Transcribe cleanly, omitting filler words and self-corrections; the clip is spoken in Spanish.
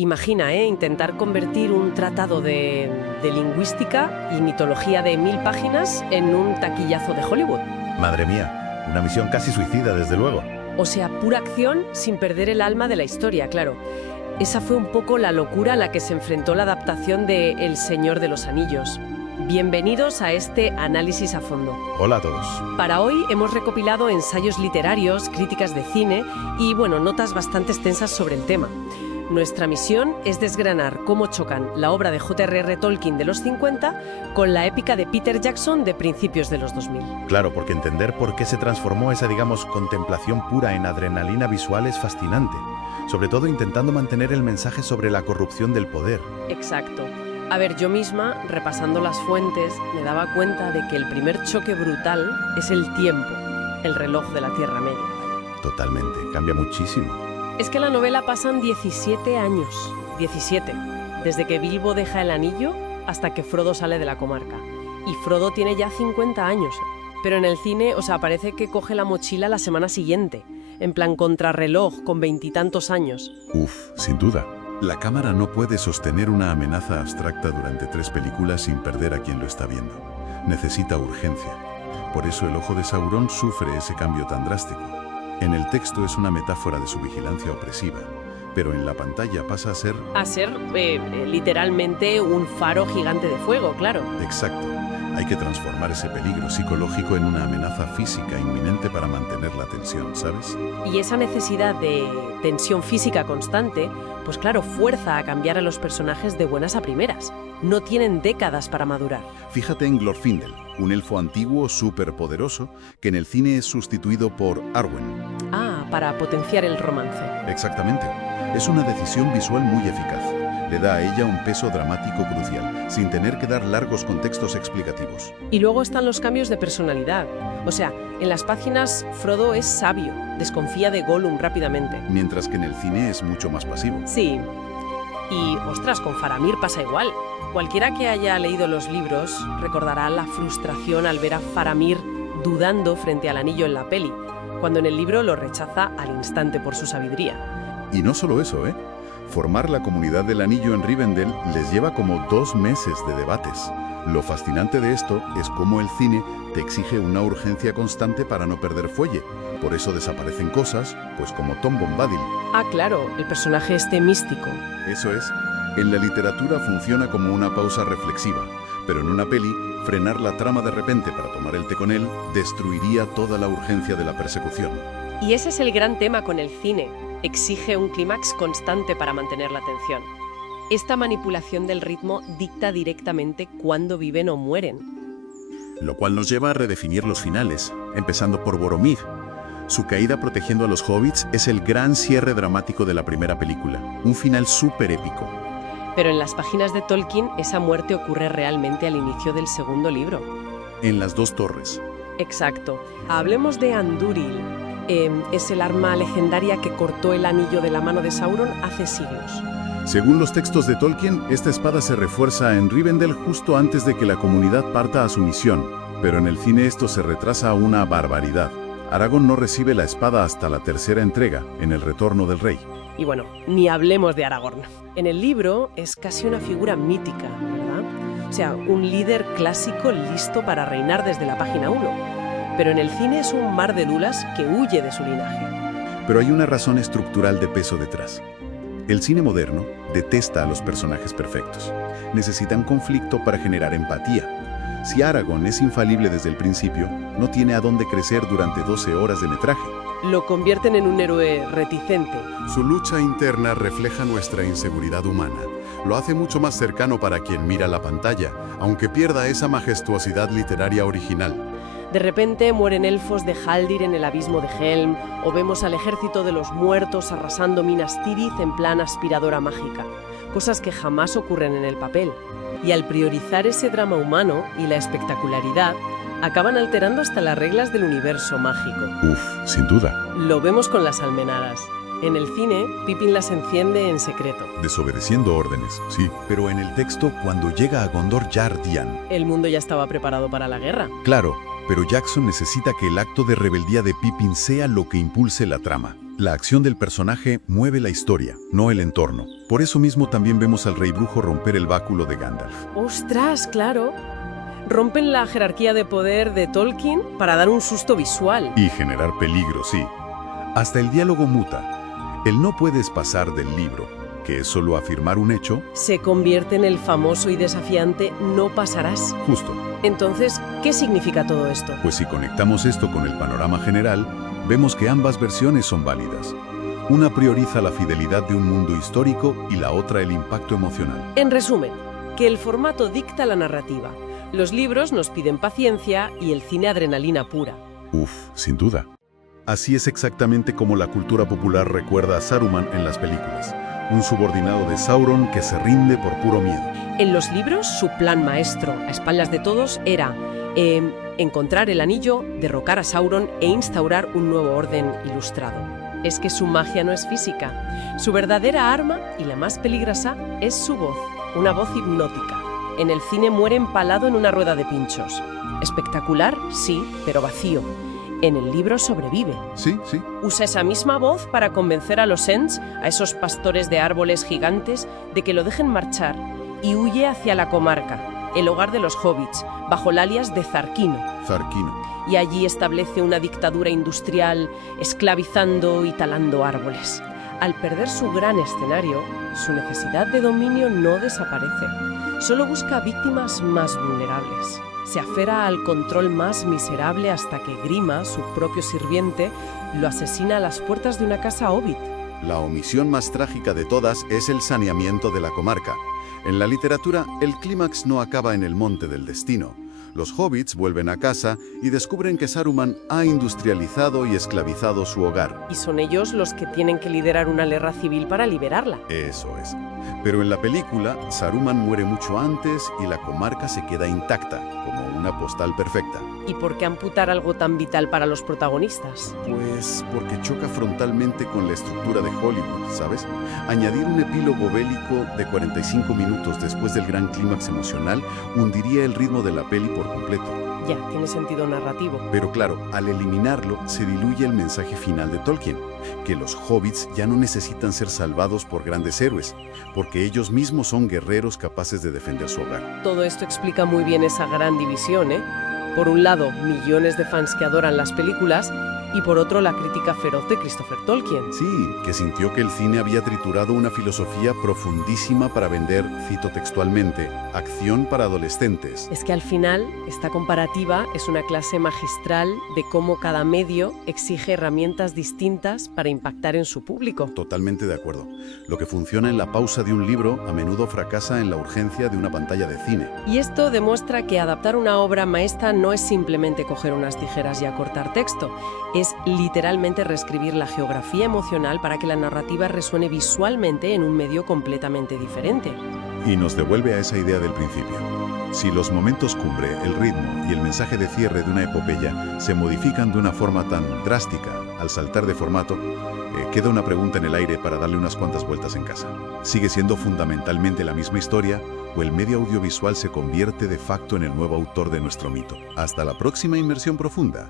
Imagina, intentar convertir un tratado de lingüística y mitología de 1000 páginas en un taquillazo de Hollywood. Madre mía, una misión casi suicida, desde luego. O sea, pura acción sin perder el alma de la historia, claro. Esa fue un poco la locura a la que se enfrentó la adaptación de El Señor de los Anillos. Bienvenidos a este análisis a fondo. Hola a todos. Para hoy hemos recopilado ensayos literarios, críticas de cine y, notas bastante extensas sobre el tema. Nuestra misión es desgranar cómo chocan la obra de J.R.R. Tolkien de los 50 con la épica de Peter Jackson de principios de los 2000. Claro, porque entender por qué se transformó esa, contemplación pura en adrenalina visual es fascinante. Sobre todo intentando mantener el mensaje sobre la corrupción del poder. Exacto. A ver, yo misma, repasando las fuentes, me daba cuenta de que el primer choque brutal es el tiempo, el reloj de la Tierra Media. Totalmente, cambia muchísimo. Es que en la novela pasan 17 años, 17, desde que Bilbo deja el anillo hasta que Frodo sale de la comarca. Y Frodo tiene ya 50 años, pero en el cine, parece que coge la mochila la semana siguiente, en plan contrarreloj, con 20 y tantos años. Sin duda. La cámara no puede sostener una amenaza abstracta durante 3 películas sin perder a quien lo está viendo. Necesita urgencia. Por eso el ojo de Sauron sufre ese cambio tan drástico. En el texto es una metáfora de su vigilancia opresiva, pero en la pantalla pasa a ser... Literalmente un faro gigante de fuego, claro. Exacto. Hay que transformar ese peligro psicológico en una amenaza física inminente para mantener la tensión, ¿sabes? Y esa necesidad de tensión física constante, pues claro, fuerza a cambiar a los personajes de buenas a primeras. No tienen décadas para madurar. Fíjate en Glorfindel, un elfo antiguo superpoderoso que en el cine es sustituido por Arwen. Para potenciar el romance. Exactamente. Es una decisión visual muy eficaz. Le da a ella un peso dramático crucial, sin tener que dar largos contextos explicativos. Y luego están los cambios de personalidad. O sea, en las páginas Frodo es sabio, desconfía de Gollum rápidamente. Mientras que en el cine es mucho más pasivo. Sí. Y, ostras, con Faramir pasa igual. Cualquiera que haya leído los libros recordará la frustración al ver a Faramir dudando frente al anillo en la peli, cuando en el libro lo rechaza al instante por su sabiduría. Y no solo eso, Formar la comunidad del anillo en Rivendell les lleva como 2 meses de debates. Lo fascinante de esto es cómo el cine te exige una urgencia constante para no perder fuelle. Por eso desaparecen cosas, pues como Tom Bombadil. Claro, el personaje místico. Eso es. En la literatura funciona como una pausa reflexiva, pero en una peli, frenar la trama de repente para tomar el té con él destruiría toda la urgencia de la persecución. Y ese es el gran tema con el cine. Exige un clímax constante para mantener la atención. Esta manipulación del ritmo dicta directamente cuándo viven o mueren. Lo cual nos lleva a redefinir los finales, empezando por Boromir. Su caída protegiendo a los hobbits es el gran cierre dramático de la primera película, un final súper épico. Pero en las páginas de Tolkien, esa muerte ocurre realmente al inicio del segundo libro. En las 2 torres. Exacto. Hablemos de Andúril. Es el arma legendaria que cortó el anillo de la mano de Sauron hace siglos. Según los textos de Tolkien, esta espada se refuerza en Rivendell justo antes de que la comunidad parta a su misión, pero en el cine esto se retrasa a una barbaridad. Aragorn no recibe la espada hasta la 3ª entrega, en El Retorno del Rey. Y ni hablemos de Aragorn. En el libro es casi una figura mítica, ¿verdad? O sea, un líder clásico listo para reinar desde la página 1. Pero en el cine es un mar de lulas que huye de su linaje. Pero hay una razón estructural de peso detrás. El cine moderno detesta a los personajes perfectos. Necesitan conflicto para generar empatía. Si Aragorn es infalible desde el principio, no tiene a dónde crecer durante 12 horas de metraje. Lo convierten en un héroe reticente. Su lucha interna refleja nuestra inseguridad humana. Lo hace mucho más cercano para quien mira la pantalla, aunque pierda esa majestuosidad literaria original. De repente mueren elfos de Haldir en el abismo de Helm, o vemos al ejército de los muertos arrasando Minas Tirith en plan aspiradora mágica. Cosas que jamás ocurren en el papel. Y al priorizar ese drama humano y la espectacularidad, acaban alterando hasta las reglas del universo mágico. Sin duda. Lo vemos con las almenaras. En el cine, Pippin las enciende en secreto. Desobedeciendo órdenes, sí. Pero en el texto, cuando llega a Gondor ya ardían. El mundo ya estaba preparado para la guerra. Claro, pero Jackson necesita que el acto de rebeldía de Pippin sea lo que impulse la trama. La acción del personaje mueve la historia, no el entorno. Por eso mismo también vemos al rey brujo romper el báculo de Gandalf. ¡Ostras, claro! Rompen la jerarquía de poder de Tolkien para dar un susto visual. Y generar peligro, sí. Hasta el diálogo muta. El no puedes pasar del libro, que es solo afirmar un hecho, Se convierte en el famoso y desafiante no pasarás. justo. Entonces, ¿qué significa todo esto? Pues si conectamos esto con el panorama general, vemos que ambas versiones son válidas. Una prioriza la fidelidad de un mundo histórico y la otra el impacto emocional. En resumen, que el formato dicta la narrativa. Los libros nos piden paciencia y el cine adrenalina pura. Uf, sin duda. Así es exactamente como la cultura popular recuerda a Saruman en las películas. Un subordinado de Sauron que se rinde por puro miedo. En los libros, su plan maestro, a espaldas de todos, era encontrar el anillo, derrocar a Sauron e instaurar un nuevo orden ilustrado. Es que su magia no es física. Su verdadera arma, y la más peligrosa, es su voz, una voz hipnótica. En el cine muere empalado en una rueda de pinchos. Espectacular, sí, pero vacío. En el libro sobrevive. Sí. Usa esa misma voz para convencer a los Ents, a esos pastores de árboles gigantes, de que lo dejen marchar, y huye hacia la comarca, el hogar de los hobbits, bajo el alias de Zarquino. Y allí establece una dictadura industrial, esclavizando y talando árboles. Al perder su gran escenario, su necesidad de dominio no desaparece. Solo busca víctimas más vulnerables. Se aferra al control más miserable hasta que Grima, su propio sirviente, lo asesina a las puertas de una casa hobbit. La omisión más trágica de todas es el saneamiento de la comarca. En la literatura, el clímax no acaba en el monte del destino. Los hobbits vuelven a casa y descubren que Saruman ha industrializado y esclavizado su hogar. Y son ellos los que tienen que liderar una guerra civil para liberarla. Eso es. Pero en la película, Saruman muere mucho antes y la comarca se queda intacta, como una postal perfecta. ¿Y por qué amputar algo tan vital para los protagonistas? Pues porque choca frontalmente con la estructura de Hollywood, ¿sabes? Añadir un epílogo bélico de 45 minutos después del gran clímax emocional hundiría el ritmo de la peli por completo. Ya, tiene sentido narrativo. Pero claro, al eliminarlo se diluye el mensaje final de Tolkien, que los hobbits ya no necesitan ser salvados por grandes héroes, porque ellos mismos son guerreros capaces de defender su hogar. Todo esto explica muy bien esa gran división, ¿eh? Por un lado, millones de fans que adoran las películas, y por otro, la crítica feroz de Christopher Tolkien. Sí, que sintió que el cine había triturado una filosofía profundísima para vender, cito textualmente, acción para adolescentes. Es que al final, esta comparativa es una clase magistral de cómo cada medio exige herramientas distintas para impactar en su público. Totalmente de acuerdo. Lo que funciona en la pausa de un libro a menudo fracasa en la urgencia de una pantalla de cine. Y esto demuestra que adaptar una obra maestra no es simplemente coger unas tijeras y acortar texto. Es literalmente reescribir la geografía emocional para que la narrativa resuene visualmente en un medio completamente diferente. Y nos devuelve a esa idea del principio. Si los momentos cumbre, el ritmo y el mensaje de cierre de una epopeya se modifican de una forma tan drástica al saltar de formato, queda una pregunta en el aire para darle unas cuantas vueltas en casa. ¿Sigue siendo fundamentalmente la misma historia o el medio audiovisual se convierte de facto en el nuevo autor de nuestro mito? Hasta la próxima inmersión profunda.